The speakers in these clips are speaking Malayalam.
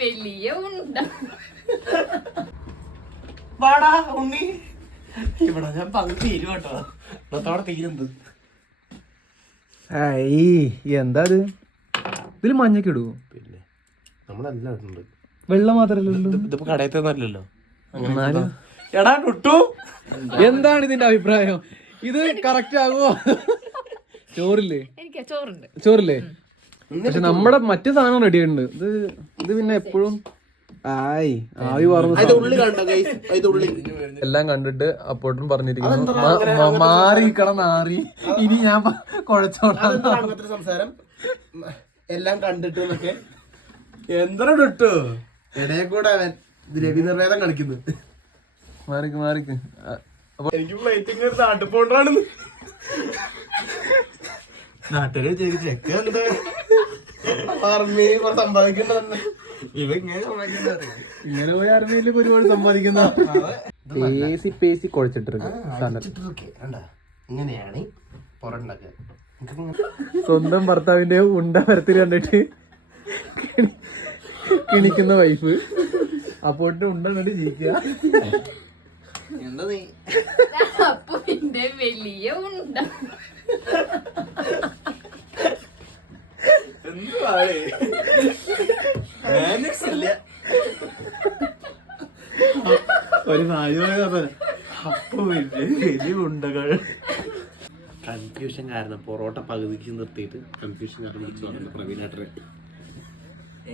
വലിയ ഉണ്ട. വാടാ ഉണ്ണി, ഇവിടെ ഞാൻ പങ്ക് തീരും കേട്ടോ. ഇന്നത്തോടെ തീരുന്നത്. എന്താ ഇത്? ഇതില് മഞ്ഞൊക്കെ ഇടുവോ? പിന്നെ നമ്മളെല്ലാം ഇടുന്നുണ്ട്. വെള്ളം മാത്രല്ലല്ലോ. ഇതിപ്പോ കടയത്തെ നല്ലല്ലോ. എടാ ടുട്ടു, എന്താണ് ഇതിന്റെ അഭിപ്രായം? ഇത് കറക്റ്റ് ആകുമോ? ചോറില്ലേ? എനിക്ക് ചോറുണ്ട്. ചോറില്ലേ? പക്ഷെ നമ്മുടെ മറ്റു സാധനം റെഡി ഉണ്ട്. ഇത് പിന്നെ എപ്പോഴും ആവി പറഞ്ഞു എല്ലാം കണ്ടിട്ട് അപ്പോട്ടും പറഞ്ഞിരിക്കുന്നു മാറിക്കണം നാറി, ഇനി ഞാൻ കുഴച്ചോളാം. അങ്ങനത്തെ സംസാരം എല്ലാം കണ്ടിട്ട് എന്താ ടുട്ടു ഇടയെ കൂടെ അവൻ രവി നിർവേദം കളിക്കുന്നു. മാറിക്ക് എനിക്ക് പ്ലേറ്റിംഗ് നാട്ടിൽ പോണ്ടാണെന്ന് നാട്ടുകാർ ചെക്ക് എന്താ ആർമിയെ കുറെ സമ്പാദിക്കണ്ടെന്ന് ഇങ്ങനെ പോയി ആർമിയിലേക്ക് ഒരുപാട് സമ്പാദിക്കുന്ന പേസി കുഴച്ചിട്ടിருக்கு. ഇങ്ങനെയാണ് പൊറണ്ടാക്കുക. സ്വന്തം ഭർത്താവിന്റെ ഉണ്ട പരത്തിൽ കണ്ടിട്ട് കിണിക്കുന്ന വൈഫ് അപ്പോട്ട് ഉണ്ട കണ്ടിട്ട് ജീവിക്കുക. എന്താ നീ അപ്പുവിന്റെ വലിയ ഉണ്ട. ഒരു വലിയ ഉണ്ടകൾ. കൺഫ്യൂഷൻ കാരണം പൊറോട്ട പകുതിക്ക് നിർത്തിയിട്ട് കൺഫ്യൂഷൻ കാരണം വിളിച്ചു പറഞ്ഞു പ്രവീണേട്ടനെ.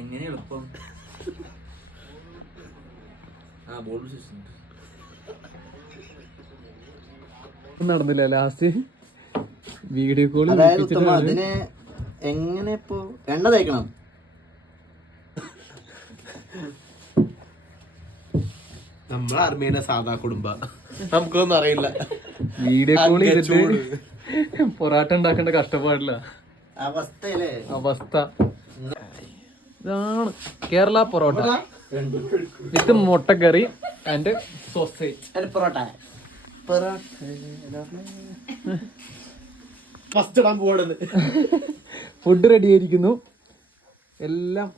എങ്ങനെ എളുപ്പം നടന്നില്ല. ലാസ്റ്റ് വീഡിയോ കോള് അതിന് എങ്ങനെ ഇപ്പൊ എണ്ണ തേക്കണം? നമ്മളെ ആർമിയുടെ സാധാ കുടുംബ, നമുക്കൊന്നും അറിയില്ല. വീഡിയോ കോൾ ചെയ്തിട്ട് പൊറാട്ട ഉണ്ടാക്കേണ്ട കഷ്ടപ്പാടില്ല അവസ്ഥ. ഇതാണ് കേരള പൊറോട്ട വിത്ത് മുട്ടക്കറി ആൻഡ് സോസേജ്. പൊറോട്ട ഫസ്റ്റ് ഇടാൻ പോകണത്. ഫുഡ് റെഡി ആയിരിക്കുന്നു. എല്ലാം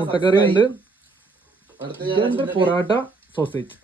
മുട്ടക്കറി ഉണ്ട്, പൊറോട്ട, സോസേജ്.